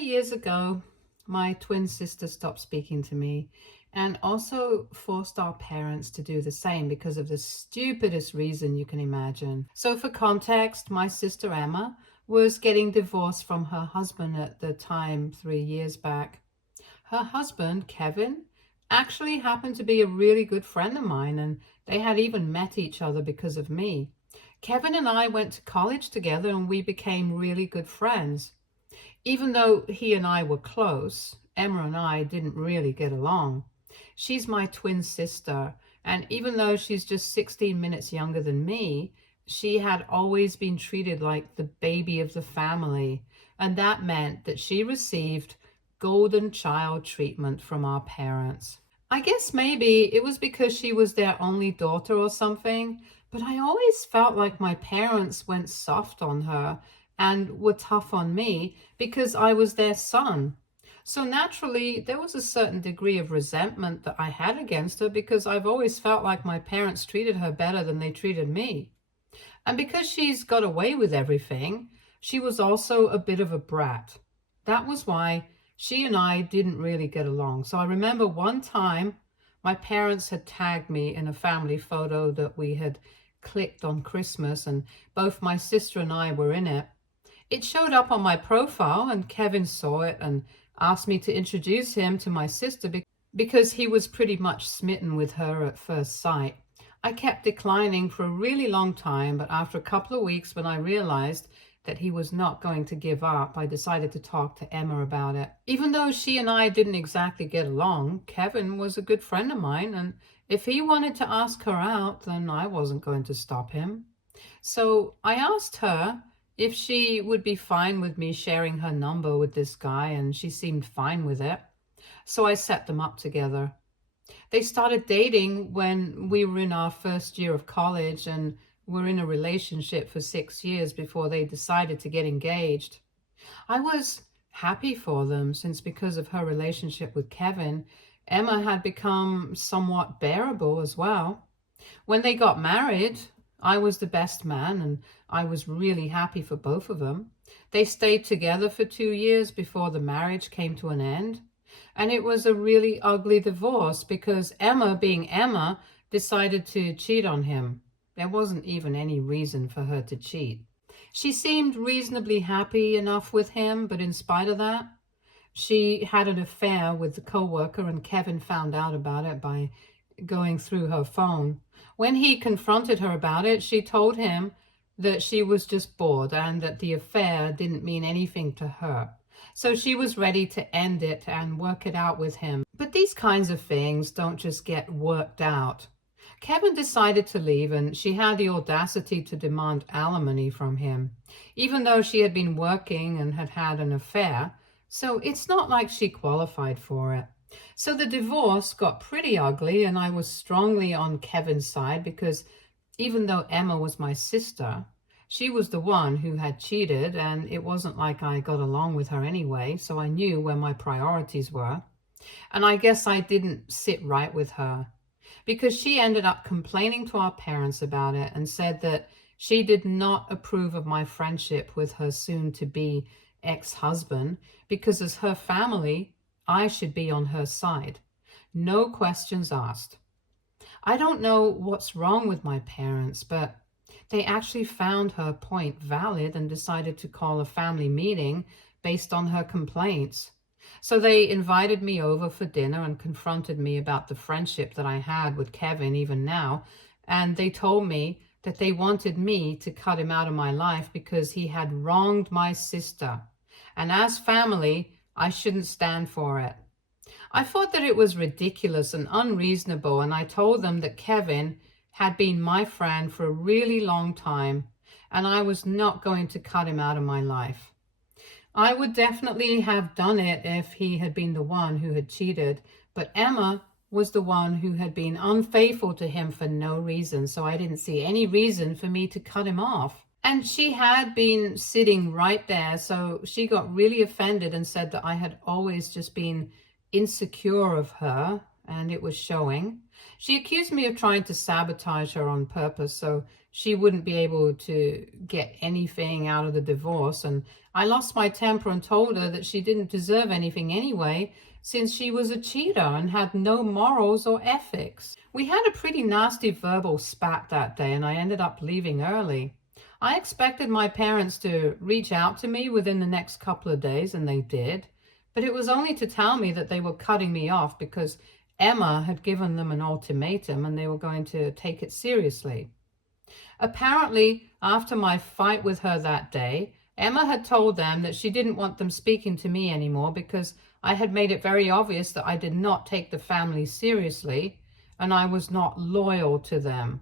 3 years ago, my twin sister stopped speaking to me and also forced our parents to do the same because of the stupidest reason you can imagine. So, for context, my sister Emma was getting divorced from her husband at the time 3 years back. Her husband, Kevin, actually happened to be a really good friend of mine, and they had even met each other because of me. Kevin and I went to college together and we became really good friends. Even though he and I were close, Emma and I didn't really get along. She's my twin sister, and even though she's just 16 minutes younger than me, she had always been treated like the baby of the family, and that meant that she received golden child treatment from our parents. I guess maybe it was because she was their only daughter or something, but I always felt like my parents went soft on her and were tough on me because I was their son. So naturally, there was a certain degree of resentment that I had against her because I've always felt like my parents treated her better than they treated me. And because she's got away with everything, she was also a bit of a brat. That was why she and I didn't really get along. So I remember one time my parents had tagged me in a family photo that we had clicked on Christmas, and both my sister and I were in it. It showed up on my profile, and Kevin saw it and asked me to introduce him to my sister because he was pretty much smitten with her at first sight. I kept declining for a really long time, but after a couple of weeks, when I realized that he was not going to give up, I decided to talk to Emma about it. Even though she and I didn't exactly get along, Kevin was a good friend of mine, and if he wanted to ask her out, then I wasn't going to stop him. So I asked her if she would be fine with me sharing her number with this guy, and she seemed fine with it. So I set them up together. They started dating when we were in our first year of college, and were in a relationship for 6 years before they decided to get engaged. I was happy for them since, because of her relationship with Kevin, Emma had become somewhat bearable as well. When they got married, I was the best man, and I was really happy for both of them. They stayed together for 2 years before the marriage came to an end. And it was a really ugly divorce because Emma, being Emma, decided to cheat on him. There wasn't even any reason for her to cheat. She seemed reasonably happy enough with him, but in spite of that, she had an affair with the co-worker, and Kevin found out about it by going through her phone. When he confronted her about it, she told him that she was just bored and that the affair didn't mean anything to her. So she was ready to end it and work it out with him. But these kinds of things don't just get worked out. Kevin decided to leave, and she had the audacity to demand alimony from him, even though she had been working and had had an affair. So it's not like she qualified for it. So the divorce got pretty ugly, and I was strongly on Kevin's side because even though Emma was my sister, she was the one who had cheated, and it wasn't like I got along with her anyway, so I knew where my priorities were. And I guess I didn't sit right with her because she ended up complaining to our parents about it and said that she did not approve of my friendship with her soon-to-be ex-husband because, as her family, I should be on her side. No questions asked. I don't know what's wrong with my parents, but they actually found her point valid and decided to call a family meeting based on her complaints. So they invited me over for dinner and confronted me about the friendship that I had with Kevin even now, and they told me that they wanted me to cut him out of my life because he had wronged my sister, and as family, I shouldn't stand for it. I thought that it was ridiculous and unreasonable, and I told them that Kevin had been my friend for a really long time, and I was not going to cut him out of my life. I would definitely have done it if he had been the one who had cheated, but Emma was the one who had been unfaithful to him for no reason, so I didn't see any reason for me to cut him off. And she had been sitting right there, so she got really offended and said that I had always just been insecure of her, and it was showing. She accused me of trying to sabotage her on purpose so she wouldn't be able to get anything out of the divorce. And I lost my temper and told her that she didn't deserve anything anyway, since she was a cheater and had no morals or ethics. We had a pretty nasty verbal spat that day, and I ended up leaving early. I expected my parents to reach out to me within the next couple of days, and they did. But it was only to tell me that they were cutting me off because Emma had given them an ultimatum and they were going to take it seriously. Apparently, after my fight with her that day, Emma had told them that she didn't want them speaking to me anymore because I had made it very obvious that I did not take the family seriously and I was not loyal to them.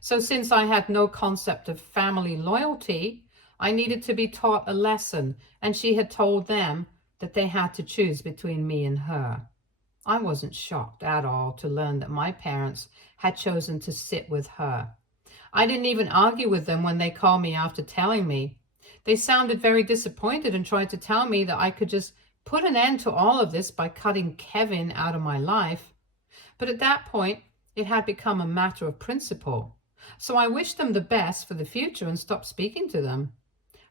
So since I had no concept of family loyalty, I needed to be taught a lesson, and she had told them that they had to choose between me and her. I wasn't shocked at all to learn that my parents had chosen to sit with her. I didn't even argue with them when they called me after telling me. They sounded very disappointed and tried to tell me that I could just put an end to all of this by cutting Kevin out of my life. But at that point, it had become a matter of principle. So I wished them the best for the future and stopped speaking to them.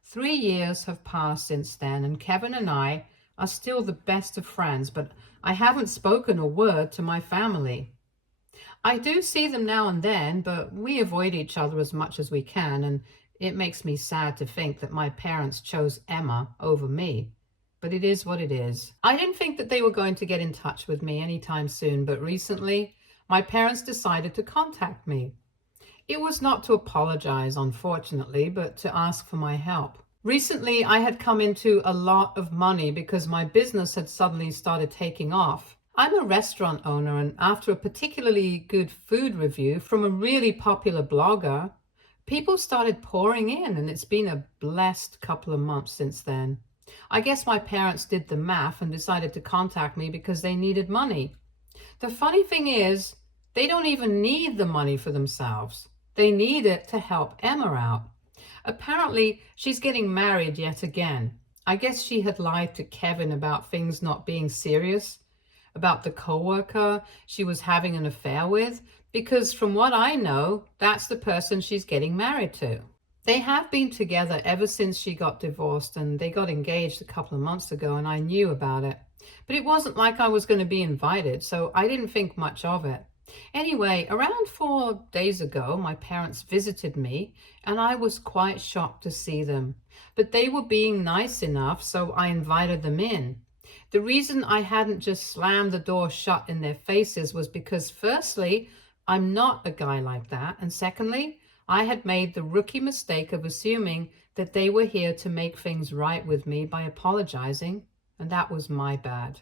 3 years have passed since then, and Kevin and I are still the best of friends, but I haven't spoken a word to my family. I do see them now and then, but we avoid each other as much as we can, and it makes me sad to think that my parents chose Emma over me. But it is what it is. I didn't think that they were going to get in touch with me anytime soon, but recently my parents decided to contact me. It was not to apologize, unfortunately, but to ask for my help. Recently, I had come into a lot of money because my business had suddenly started taking off. I'm a restaurant owner, and after a particularly good food review from a really popular blogger, people started pouring in, and it's been a blessed couple of months since then. I guess my parents did the math and decided to contact me because they needed money. The funny thing is, they don't even need the money for themselves. They need it to help Emma out. Apparently, she's getting married yet again. I guess she had lied to Kevin about things not being serious, about the coworker she was having an affair with, because from what I know, that's the person she's getting married to. They have been together ever since she got divorced, and they got engaged a couple of months ago, and I knew about it. But it wasn't like I was going to be invited, so I didn't think much of it. Anyway, around 4 days ago, my parents visited me, and I was quite shocked to see them. But they were being nice enough, so I invited them in. The reason I hadn't just slammed the door shut in their faces was because, firstly, I'm not a guy like that, and secondly, I had made the rookie mistake of assuming that they were here to make things right with me by apologizing, and that was my bad.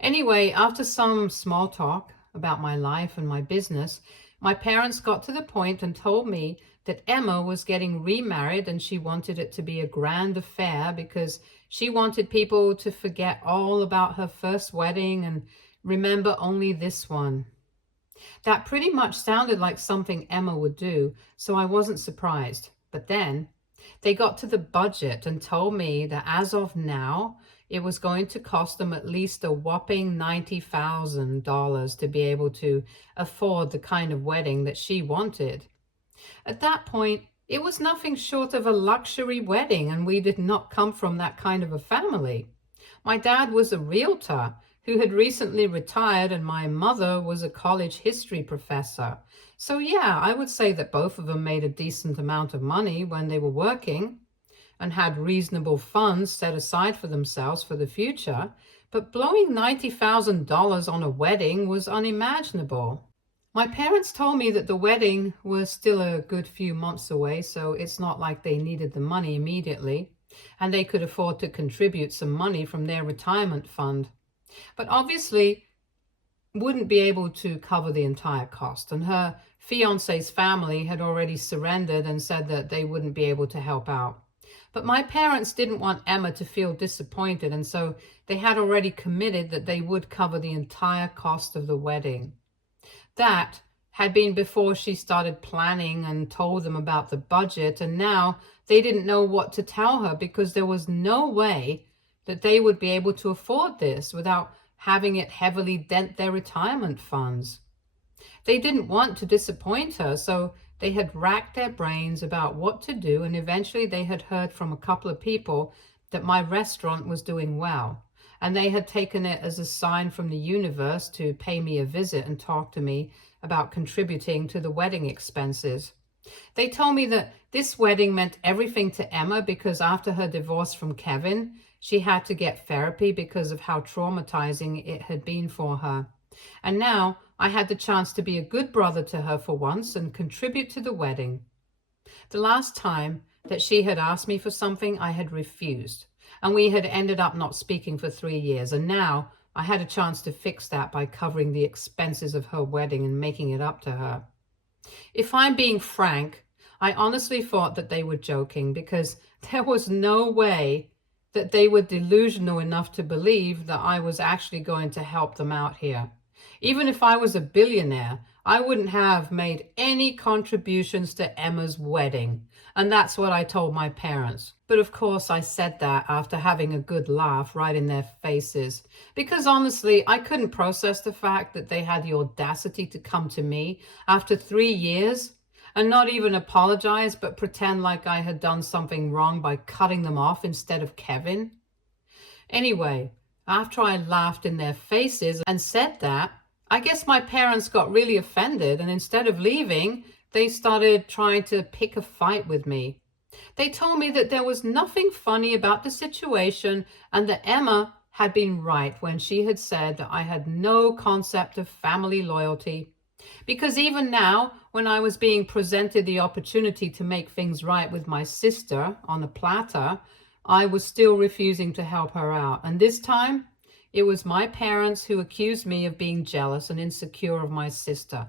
Anyway, after some small talk about my life and my business, my parents got to the point and told me that Emma was getting remarried and she wanted it to be a grand affair because she wanted people to forget all about her first wedding and remember only this one. That pretty much sounded like something Emma would do, so I wasn't surprised. But then they got to the budget and told me that as of now, it was going to cost them at least a whopping $90,000 to be able to afford the kind of wedding that she wanted. At that point, it was nothing short of a luxury wedding, and we did not come from that kind of a family. My dad was a realtor who had recently retired, and my mother was a college history professor. So yeah, I would say that both of them made a decent amount of money when they were working and had reasonable funds set aside for themselves for the future, but blowing $90,000 on a wedding was unimaginable. My parents told me that the wedding was still a good few months away, so it's not like they needed the money immediately, and they could afford to contribute some money from their retirement fund. But obviously wouldn't be able to cover the entire cost, and her fiance's family had already surrendered and said that they wouldn't be able to help out. But my parents didn't want Emma to feel disappointed, and so they had already committed that they would cover the entire cost of the wedding. That had been before she started planning and told them about the budget, and now they didn't know what to tell her because there was no way that they would be able to afford this without having it heavily dent their retirement funds. They didn't want to disappoint her, so they had racked their brains about what to do, and eventually they had heard from a couple of people that my restaurant was doing well. And they had taken it as a sign from the universe to pay me a visit and talk to me about contributing to the wedding expenses. They told me that this wedding meant everything to Emma because after her divorce from Kevin, she had to get therapy because of how traumatizing it had been for her. And now I had the chance to be a good brother to her for once and contribute to the wedding. The last time that she had asked me for something, I had refused. And we had ended up not speaking for 3 years. And now I had a chance to fix that by covering the expenses of her wedding and making it up to her. If I'm being frank, I honestly thought that they were joking because there was no way that they were delusional enough to believe that I was actually going to help them out here. Even if I was a billionaire, I wouldn't have made any contributions to Emma's wedding. And that's what I told my parents. But of course, I said that after having a good laugh right in their faces. Because honestly, I couldn't process the fact that they had the audacity to come to me after 3 years and not even apologize, but pretend like I had done something wrong by cutting them off instead of Kevin. Anyway, after I laughed in their faces and said that, I guess my parents got really offended, and instead of leaving, they started trying to pick a fight with me. They told me that there was nothing funny about the situation and that Emma had been right when she had said that I had no concept of family loyalty. Because even now, when I was being presented the opportunity to make things right with my sister on a platter, I was still refusing to help her out. And this time, it was my parents who accused me of being jealous and insecure of my sister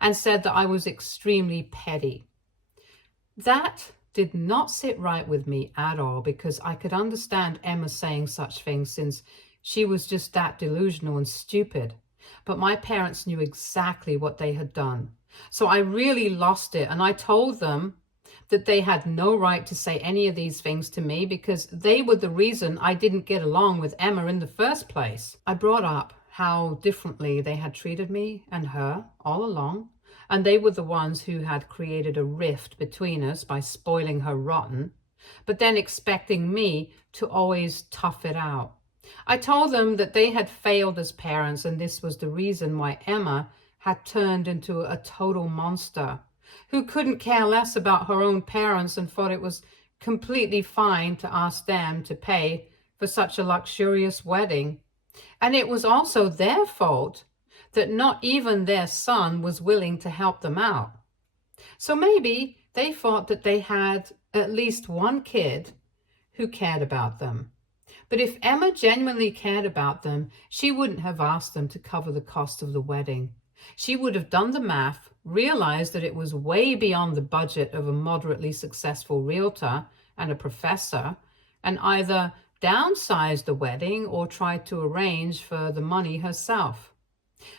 and said that I was extremely petty. That did not sit right with me at all because I could understand Emma saying such things since she was just that delusional and stupid. But my parents knew exactly what they had done. So I really lost it, and I told them that they had no right to say any of these things to me because they were the reason I didn't get along with Emma in the first place. I brought up how differently they had treated me and her all along, and they were the ones who had created a rift between us by spoiling her rotten, but then expecting me to always tough it out. I told them that they had failed as parents, and this was the reason why Emma had turned into a total monster who couldn't care less about her own parents and thought it was completely fine to ask them to pay for such a luxurious wedding. And it was also their fault that not even their son was willing to help them out. So maybe they thought that they had at least one kid who cared about them. But if Emma genuinely cared about them, she wouldn't have asked them to cover the cost of the wedding. She would have done the math, realized that it was way beyond the budget of a moderately successful realtor and a professor, and either downsized the wedding or tried to arrange for the money herself.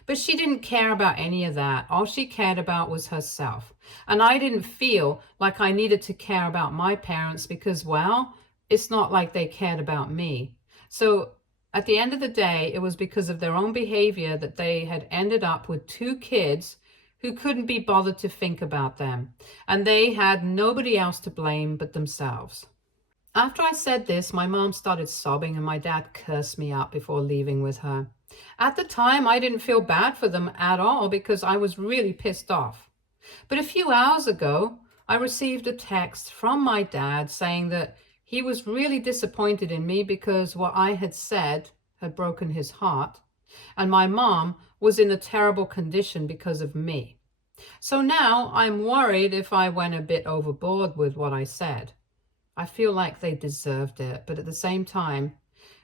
But she didn't care about any of that. All she cared about was herself. And I didn't feel like I needed to care about my parents because, well, it's not like they cared about me. So at the end of the day, it was because of their own behavior that they had ended up with 2 kids who couldn't be bothered to think about them. And they had nobody else to blame but themselves. After I said this, my mom started sobbing and my dad cursed me out before leaving with her. At the time, I didn't feel bad for them at all because I was really pissed off. But a few hours ago, I received a text from my dad saying that he was really disappointed in me because what I had said had broken his heart, and my mom was in a terrible condition because of me. So now I'm worried if I went a bit overboard with what I said. I feel like they deserved it, but at the same time,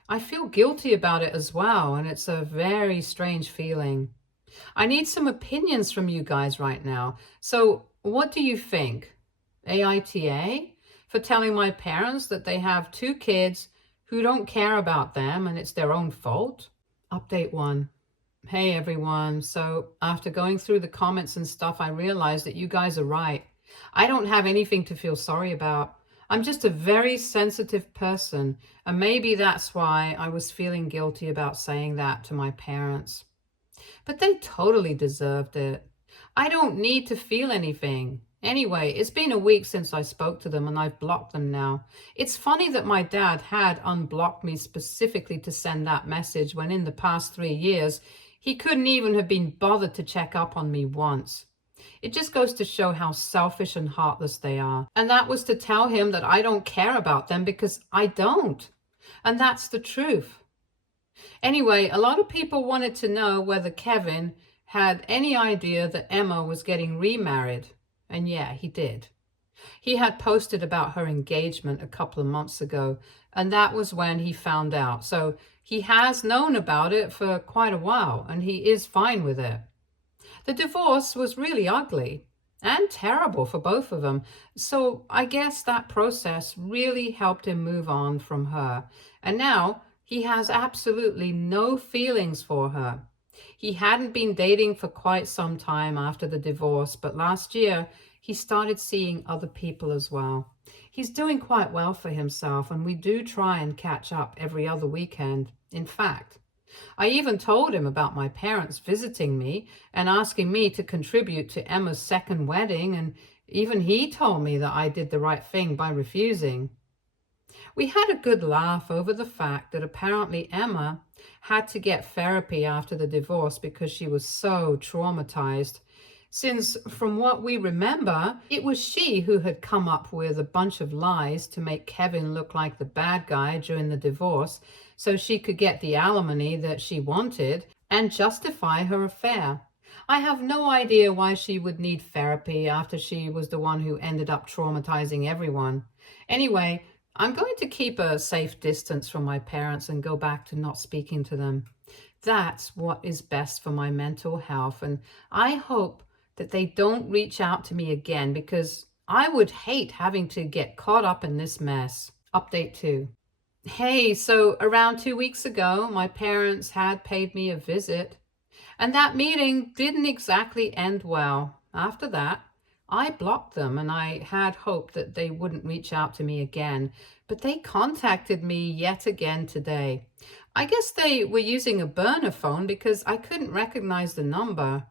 I feel guilty about it as well, and it's a very strange feeling. I need some opinions from you guys right now. So what do you think? AITA? For telling my parents that they have 2 kids who don't care about them and it's their own fault? Update 1. Hey everyone. So after going through the comments and stuff, I realized that you guys are right. I don't have anything to feel sorry about. I'm just a very sensitive person, and maybe that's why I was feeling guilty about saying that to my parents. But they totally deserved it. I don't need to feel anything. Anyway, it's been a week since I spoke to them and I've blocked them now. It's funny that my dad had unblocked me specifically to send that message when in the past 3 years, he couldn't even have been bothered to check up on me once. It just goes to show how selfish and heartless they are. And that was to tell him that I don't care about them because I don't. And that's the truth. Anyway, a lot of people wanted to know whether Kevin had any idea that Emma was getting remarried. And yeah, he did. He had posted about her engagement a couple of months ago, and that was when he found out. So he has known about it for quite a while, and he is fine with it. The divorce was really ugly and terrible for both of them. So I guess that process really helped him move on from her. And now he has absolutely no feelings for her. He hadn't been dating for quite some time after the divorce, but last year he started seeing other people as well. He's doing quite well for himself, and we do try and catch up every other weekend. In fact, I even told him about my parents visiting me and asking me to contribute to Emma's second wedding, and even he told me that I did the right thing by refusing. We had a good laugh over the fact that apparently Emma had to get therapy after the divorce because she was so traumatized. Since, from what we remember, it was she who had come up with a bunch of lies to make Kevin look like the bad guy during the divorce so she could get the alimony that she wanted and justify her affair. I have no idea why she would need therapy after she was the one who ended up traumatizing everyone. Anyway, I'm going to keep a safe distance from my parents and go back to not speaking to them. That's what is best for my mental health, and I hope that they don't reach out to me again because I would hate having to get caught up in this mess. Update 2. Hey, so around 2 weeks ago, my parents had paid me a visit, and that meeting didn't exactly end well. After that, I blocked them, and I had hoped that they wouldn't reach out to me again, but they contacted me yet again today. I guess they were using a burner phone because I couldn't recognize the number.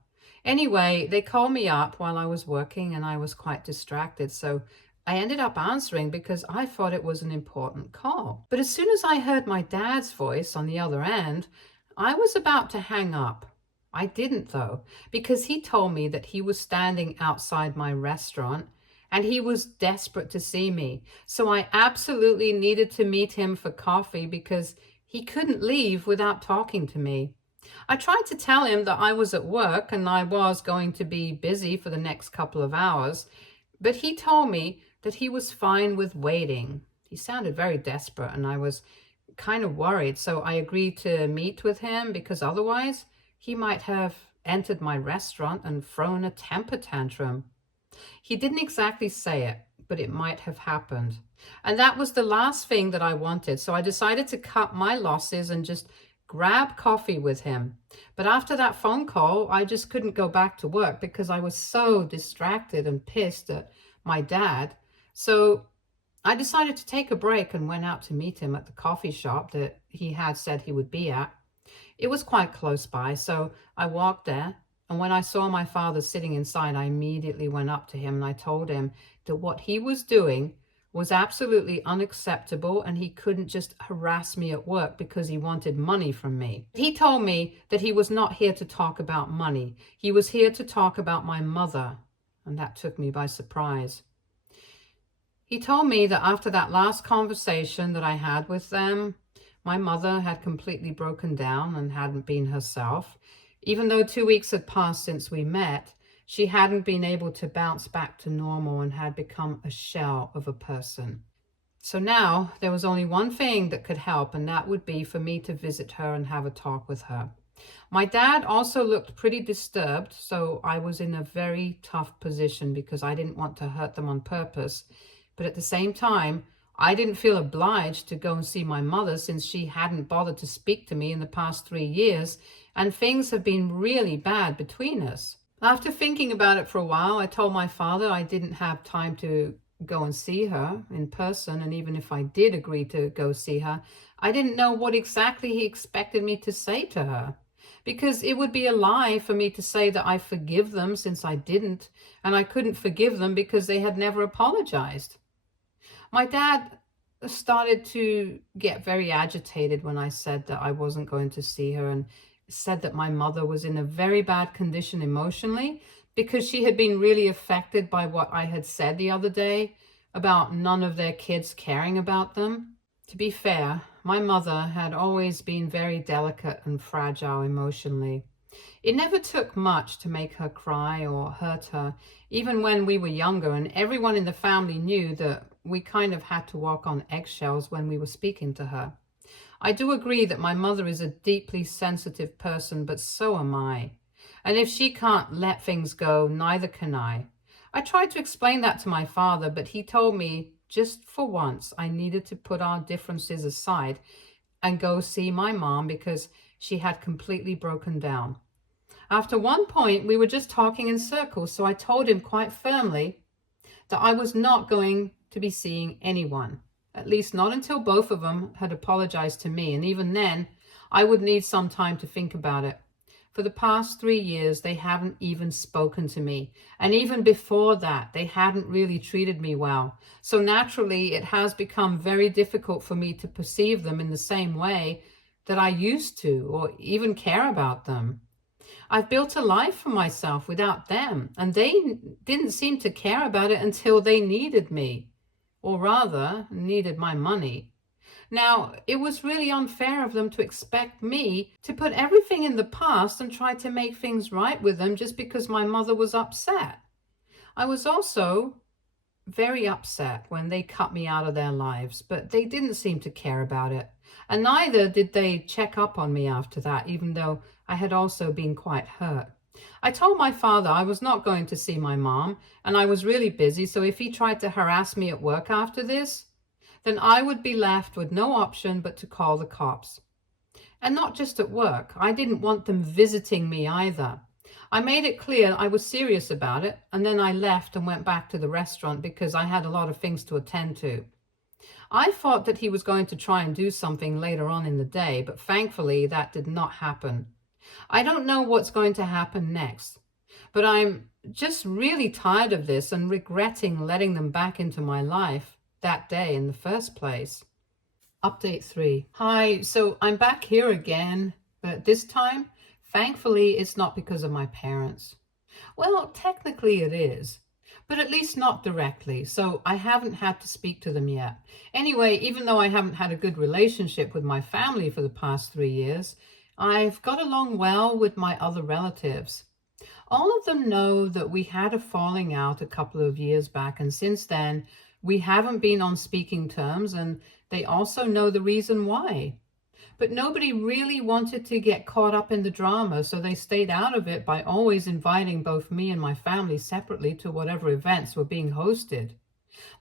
Anyway, they called me up while I was working and I was quite distracted, so I ended up answering because I thought it was an important call. But as soon as I heard my dad's voice on the other end, I was about to hang up. I didn't though, because he told me that he was standing outside my restaurant and he was desperate to see me. So I absolutely needed to meet him for coffee because he couldn't leave without talking to me. I tried to tell him that I was at work and I was going to be busy for the next couple of hours, but he told me that he was fine with waiting. He sounded very desperate and I was kind of worried, so I agreed to meet with him because otherwise he might have entered my restaurant and thrown a temper tantrum. He didn't exactly say it, but it might have happened. And that was the last thing that I wanted, so I decided to cut my losses and just grab coffee with him. But after that phone call, I just couldn't go back to work because I was so distracted and pissed at my dad. So I decided to take a break and went out to meet him at the coffee shop that he had said he would be at. It was quite close by, so I walked there. And when I saw my father sitting inside, I immediately went up to him and I told him that what he was doing was absolutely unacceptable and he couldn't just harass me at work because he wanted money from me. He told me that he was not here to talk about money. He was here to talk about my mother, and that took me by surprise. He told me that after that last conversation that I had with them, my mother had completely broken down and hadn't been herself. Even though 2 weeks had passed since we met, she hadn't been able to bounce back to normal and had become a shell of a person. So now there was only one thing that could help, and that would be for me to visit her and have a talk with her. My dad also looked pretty disturbed, so I was in a very tough position because I didn't want to hurt them on purpose. But at the same time, I didn't feel obliged to go and see my mother since she hadn't bothered to speak to me in the past 3 years, and things have been really bad between us. After thinking about it for a while, I told my father I didn't have time to go and see her in person, and even if I did agree to go see her, I didn't know what exactly he expected me to say to her. because it would be a lie for me to say that I forgive them since I didn't, and I couldn't forgive them because they had never apologized. My dad started to get very agitated when I said that I wasn't going to see her, and said that my mother was in a very bad condition emotionally because she had been really affected by what I had said the other day about none of their kids caring about them. To be fair, my mother had always been very delicate and fragile emotionally. It never took much to make her cry or hurt her, even when we were younger, and everyone in the family knew that we kind of had to walk on eggshells when we were speaking to her. I do agree that my mother is a deeply sensitive person, but so am I. And if she can't let things go, neither can I. I tried to explain that to my father, but he told me just for once I needed to put our differences aside and go see my mom because she had completely broken down. After one point, we were just talking in circles, so I told him quite firmly that I was not going to be seeing anyone, at least not until both of them had apologized to me, and even then, I would need some time to think about it. For the past 3 years, they haven't even spoken to me, and even before that, they hadn't really treated me well. So naturally, it has become very difficult for me to perceive them in the same way that I used to, or even care about them. I've built a life for myself without them, and they didn't seem to care about it until they needed me, or rather, needed my money. Now, it was really unfair of them to expect me to put everything in the past and try to make things right with them just because my mother was upset. I was also very upset when they cut me out of their lives, but they didn't seem to care about it. And neither did they check up on me after that, even though I had also been quite hurt. I told my father I was not going to see my mom, and I was really busy, so if he tried to harass me at work after this, then I would be left with no option but to call the cops. And not just at work. I didn't want them visiting me either. I made it clear I was serious about it, and then I left and went back to the restaurant because I had a lot of things to attend to. I thought that he was going to try and do something later on in the day, but thankfully that did not happen. I don't know what's going to happen next, but I'm just really tired of this and regretting letting them back into my life that day in the first place. Update 3. Hi, so I'm back here again, but this time, thankfully, it's not because of my parents. Well, technically it is, but at least not directly, so I haven't had to speak to them yet. Anyway, even though I haven't had a good relationship with my family for the past 3 years, I've got along well with my other relatives. All of them know that we had a falling out a couple of years back, and since then, we haven't been on speaking terms, and they also know the reason why. But nobody really wanted to get caught up in the drama, so they stayed out of it by always inviting both me and my family separately to whatever events were being hosted,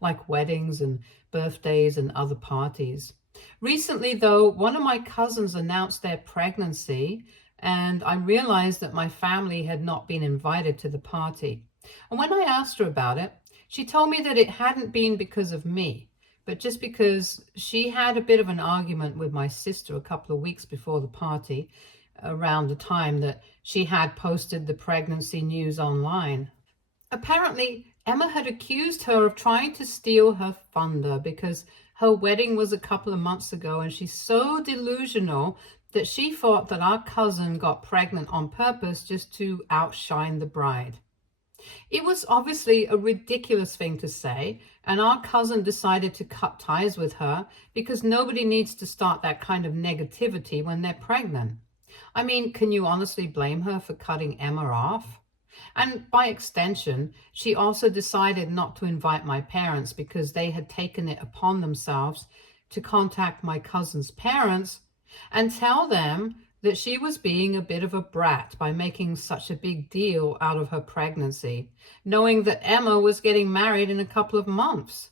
like weddings and birthdays and other parties. Recently, though, one of my cousins announced their pregnancy, and I realized that my family had not been invited to the party. And when I asked her about it, she told me that it hadn't been because of me, but just because she had a bit of an argument with my sister a couple of weeks before the party, around the time that she had posted the pregnancy news online. Apparently, Emma had accused her of trying to steal her thunder because her wedding was a couple of months ago, and she's so delusional that she thought that our cousin got pregnant on purpose just to outshine the bride. It was obviously a ridiculous thing to say, and our cousin decided to cut ties with her because nobody needs to start that kind of negativity when they're pregnant. I mean, can you honestly blame her for cutting Emma off? And by extension, she also decided not to invite my parents because they had taken it upon themselves to contact my cousin's parents and tell them that she was being a bit of a brat by making such a big deal out of her pregnancy, knowing that Emma was getting married in a couple of months.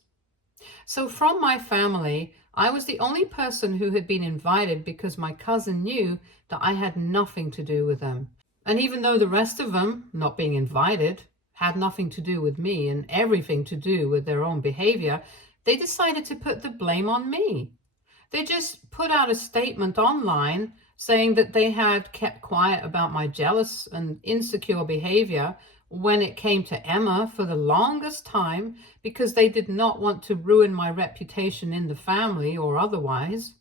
So from my family, I was the only person who had been invited because my cousin knew that I had nothing to do with them. And even though the rest of them, not being invited, had nothing to do with me and everything to do with their own behavior, they decided to put the blame on me. They just put out a statement online saying that they had kept quiet about my jealous and insecure behavior when it came to Emma for the longest time because they did not want to ruin my reputation in the family or otherwise.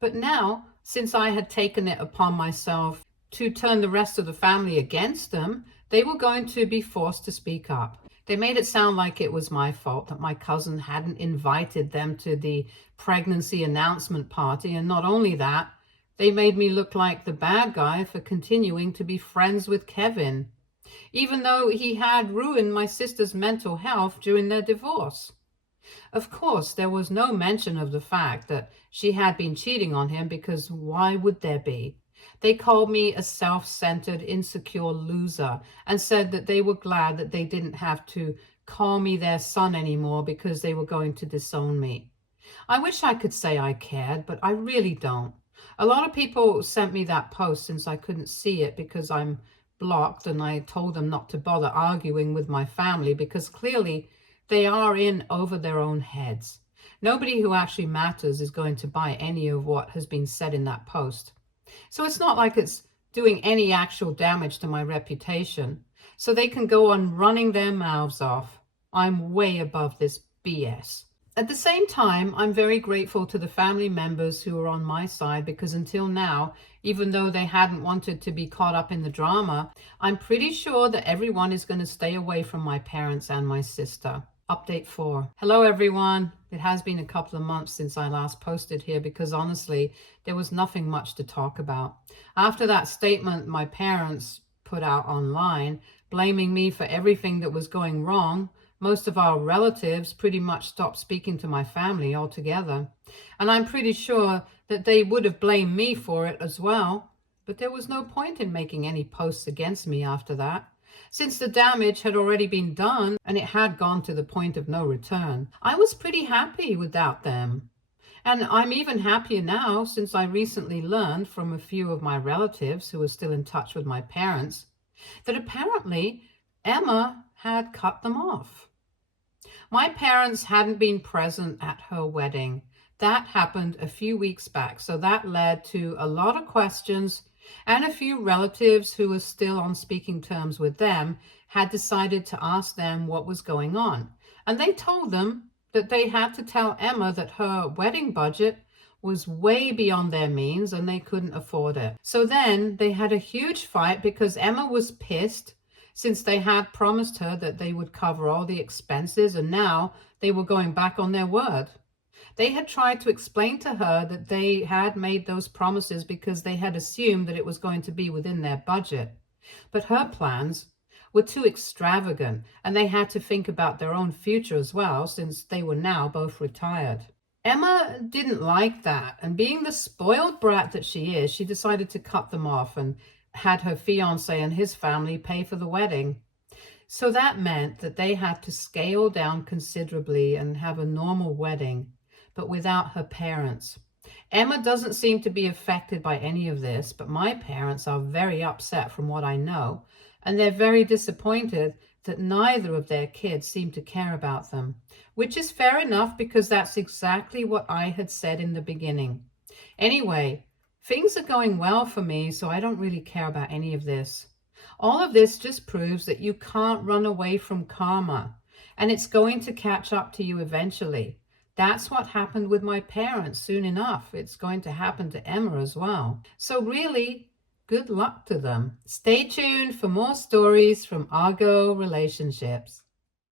But now, since I had taken it upon myself to turn the rest of the family against them, they were going to be forced to speak up. They made it sound like it was my fault that my cousin hadn't invited them to the pregnancy announcement party. And not only that, they made me look like the bad guy for continuing to be friends with Kevin, even though he had ruined my sister's mental health during their divorce. Of course, there was no mention of the fact that she had been cheating on him, because why would there be? They called me a self-centered, insecure loser and said that they were glad that they didn't have to call me their son anymore because they were going to disown me. I wish I could say I cared, but I really don't. A lot of people sent me that post since I couldn't see it because I'm blocked, and I told them not to bother arguing with my family because clearly they are in over their own heads. Nobody who actually matters is going to buy any of what has been said in that post. So it's not like it's doing any actual damage to my reputation. So they can go on running their mouths off. I'm way above this BS. At the same time, I'm very grateful to the family members who are on my side because until now, even though they hadn't wanted to be caught up in the drama, I'm pretty sure that everyone is going to stay away from my parents and my sister. Update 4. Hello everyone. It has been a couple of months since I last posted here because honestly, there was nothing much to talk about. After that statement my parents put out online, blaming me for everything that was going wrong, most of our relatives pretty much stopped speaking to my family altogether. And I'm pretty sure that they would have blamed me for it as well. But there was no point in making any posts against me after that, since the damage had already been done and it had gone to the point of no return. I was pretty happy without them. And I'm even happier now since I recently learned from a few of my relatives who are still in touch with my parents that apparently Emma had cut them off. My parents hadn't been present at her wedding. That happened a few weeks back, so that led to a lot of questions, and a few relatives who were still on speaking terms with them had decided to ask them what was going on. And they told them that they had to tell Emma that her wedding budget was way beyond their means and they couldn't afford it. So then they had a huge fight because Emma was pissed since they had promised her that they would cover all the expenses and now they were going back on their word. They had tried to explain to her that they had made those promises because they had assumed that it was going to be within their budget. But her plans were too extravagant and they had to think about their own future as well since they were now both retired. Emma didn't like that, and being the spoiled brat that she is, she decided to cut them off and had her fiancé and his family pay for the wedding. So that meant that they had to scale down considerably and have a normal wedding, but without her parents. Emma doesn't seem to be affected by any of this, but my parents are very upset from what I know, and they're very disappointed that neither of their kids seem to care about them, which is fair enough because that's exactly what I had said in the beginning. Anyway, things are going well for me, so I don't really care about any of this. All of this just proves that you can't run away from karma, and it's going to catch up to you eventually. That's what happened with my parents soon enough. It's going to happen to Emma as well. So really, good luck to them. Stay tuned for more stories from Argo Relationships.